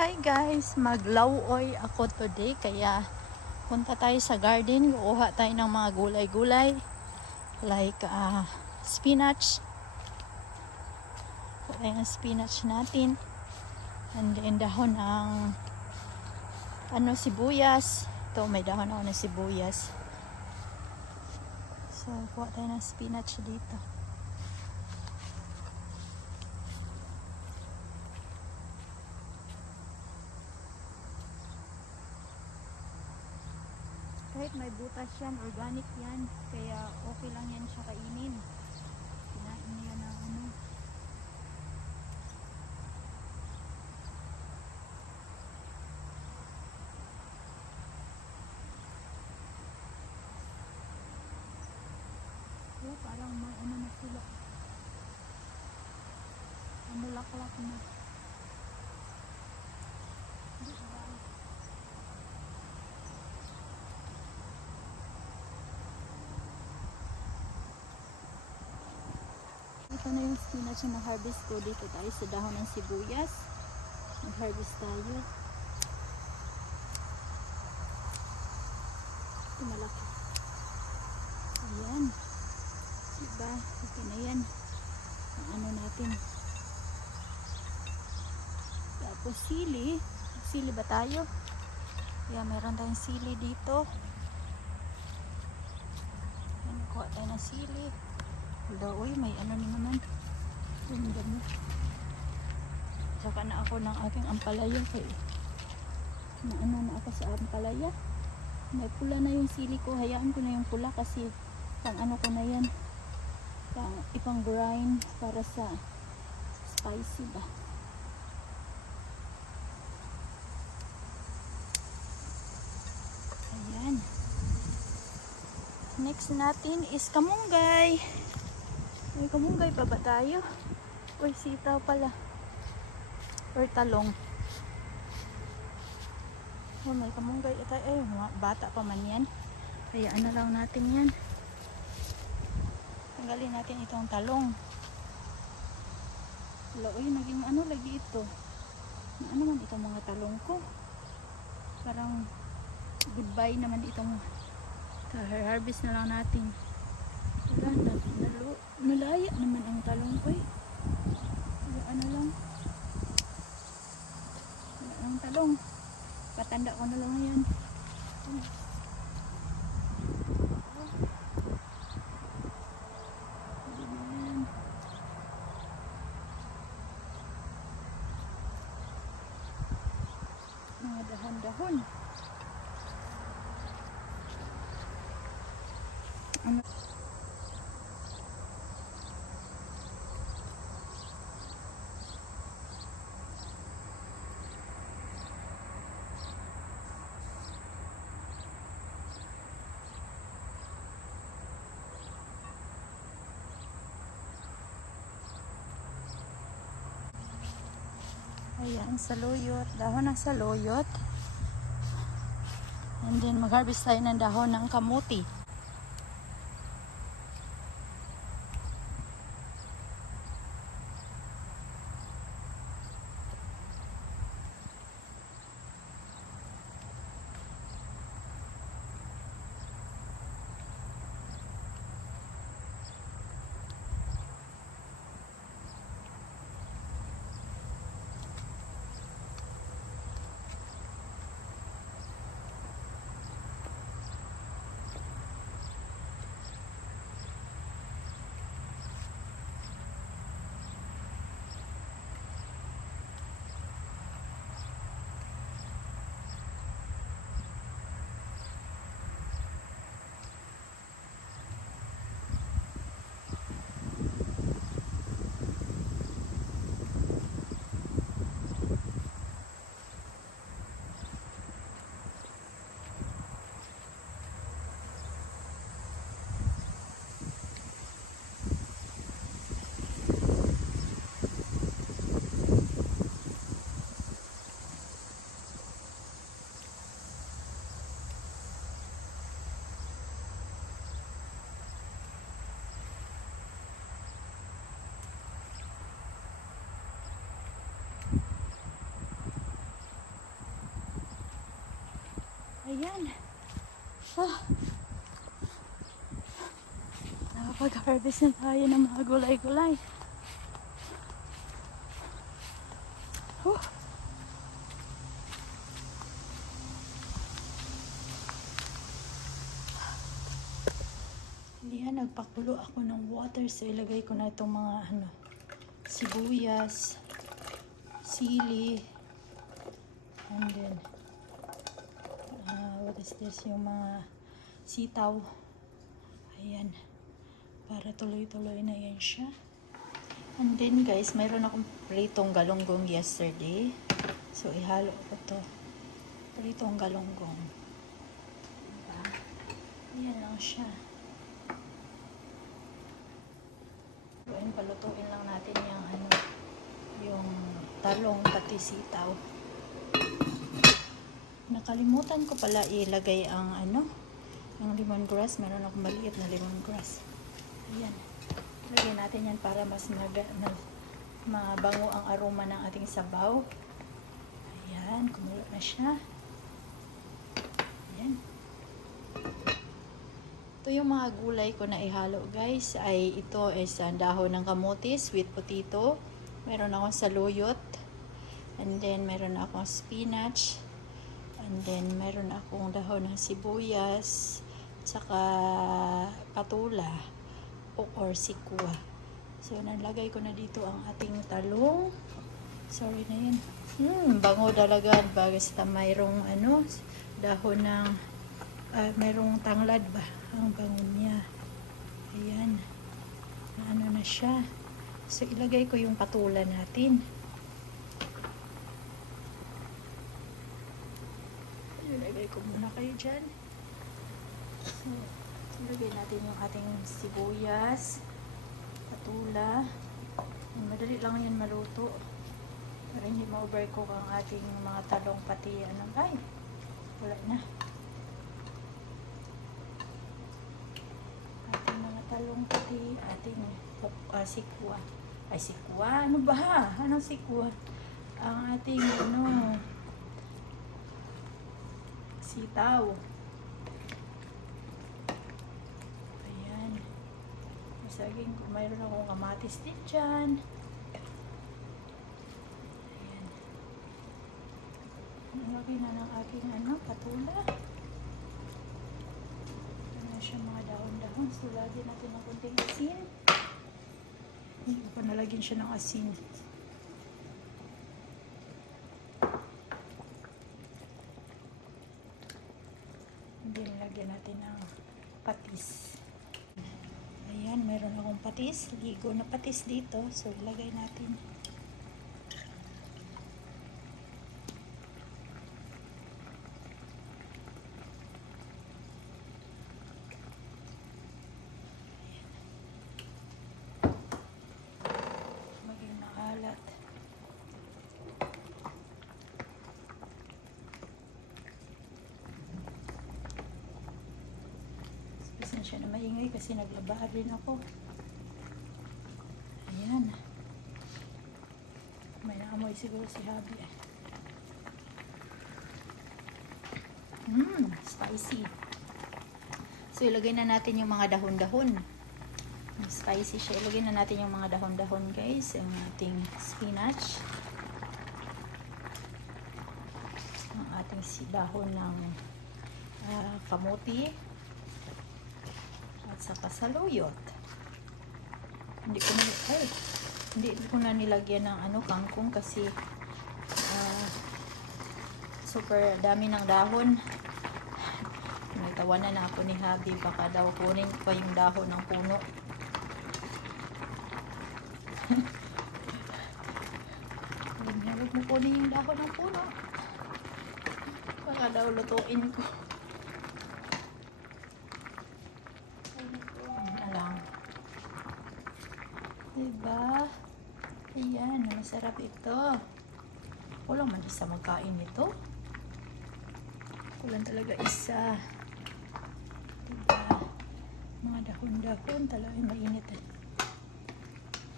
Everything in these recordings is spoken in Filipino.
Hi guys, maglaway ako today kaya punta tayo sa garden, kuha tayo ng mga gulay-gulay like spinach. Kuha tayo ng spinach natin and then dahon ng sibuyas. Ito may dahon ako ng sibuyas. So kuha tayo ng spinach dito. Kahit may butas yan, organic yan, kaya okay lang yan siya kainin. Kinain niya na parang may na sila. Mulaklak na. Ito na yung spinach na harvest ko. Dito tayo sa dahon ng sibuyas. Mag-harvest tayo. Ito malaki. Ayan. Diba? Ito na yan. Ang natin. Tapos sili. Sili ba tayo? Ayan, meron tayong sili dito. Ayan, kuha tayo ng sili. Uy, may naman. Yung dami. Saka na ako ng aking ampalaya. Kaya na ako sa ampalaya. May pula na yung sili ko. Hayaan ko na yung pula kasi pang ko na yan. Ipang grind para sa spicy ba. Ayan. Next natin is kamunggay. May kamunggay pa ba tayo? Uy, sitaw pala. Or talong. Oh, may kamunggay tayo. Ay, bata pa man yan. Hayaan na lang natin yan. Tanggalin natin itong talong. Wala, uy, naging lagi ito. Ano man itong mga talong ko? Parang goodbye naman itong harvest na lang natin. Wala, nalaya naman ang talong ko eh. Lang. Ang talong. Patanda ko na lang yan. Mga dahon-dahon. Ayan, saluyot. Dahon ng saluyot. And then mag-harvest tayo ng dahon ng kamuti. Nakapag-harvest na tayo ng mga gulay-gulay. Huh. Yan, nagpakulo ako ng water. So, ilagay ko na itong mga sibuyas, sili, and then, what is this? Yung mga sitaw. Ayan. Para tuloy-tuloy na yan siya. And then, guys, mayroon akong pritong galunggong yesterday. So, ihalo ko to. Pritong galunggong. Diba? Ayan lang siya. Ayan, palutuin lang natin yung talong pati sitaw. Nakalimutan ko pala ilagay ang yung lemongrass. Meron akong maliit na lemongrass. Ayan. Lagyan natin yan para mas mabango ang aroma ng ating sabaw. Ayan, kumulo na siya. Ayan. Ito yung mga gulay ko na ihalo, guys. Ito is dahon ng kamote, sweet potato. Meron akong saluyot. And then, meron akong spinach. And then, meron akong dahon ng sibuyas. Tsaka patula or sikwa. So, nalagay ko na dito ang ating talong. Sorry na yun. Bango talaga. Basta mayroong dahon ng mayroong tanglad ba? Ang bango niya. Ayan. Na siya. So, ilagay ko yung patula natin. Ilagay ko muna kayo dyan. So, ilagay natin yung ating sibuyas, patula. Madali lang yan maluto. Para hindi ma-overcook ang ating mga talong pati wala na. Ating mga talong pati ating sikwa. Sikwa? Ano ba? Anong sikwa? Ang ating sitaw. Ayan. Masaging kung mayroon akong kamatis din dyan. Ayan. Nalagay na ng aking patula. Ito na siya mga dahon-dahon. So, lagyan natin ng kunting asin. Hindi ko nalagyan siya ng asin. Hindi nilagyan natin ng patis. Ayan, meron akong patis. Ligo na patis dito. So, ilagay natin. Maging maalat. Siya na maingay kasi naglaba rin ako. Ayan. May naamoy siguro si Habi. Spicy. So, ilagay na natin yung mga dahon-dahon. Spicy siya. Ilagay na natin yung mga dahon-dahon, guys. Yung ating spinach. Ang ating dahon ng kamote. At saka saluyot. Hindi ko na nilagyan ng kangkong kasi super dami ng dahon. Nagtawanan na ako ni Habi, baka daw kunin pa yung dahon ng puno. Huwag mo kunin yung dahon ng puno. Baka daw lutuin ko. Diba? Ayan, masarap ito. Kulang man isa magkain nito. Kulang talaga isa. Diba? Mga dahon-dahon talaga mainit.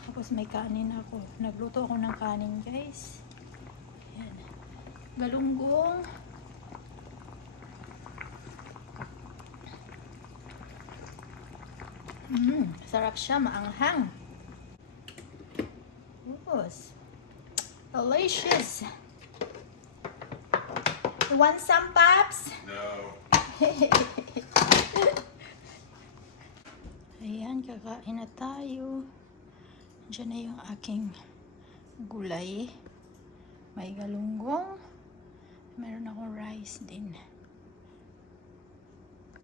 Tapos may kanin ako. Nagluto ako ng kanin, guys. Ayan. Galunggong. Sarap siya, maanghang. Yes. Delicious. You want some, Paps? No. Ayan, kakain na tayo. Diyan na yung aking gulay. May galunggong. Meron akong rice din.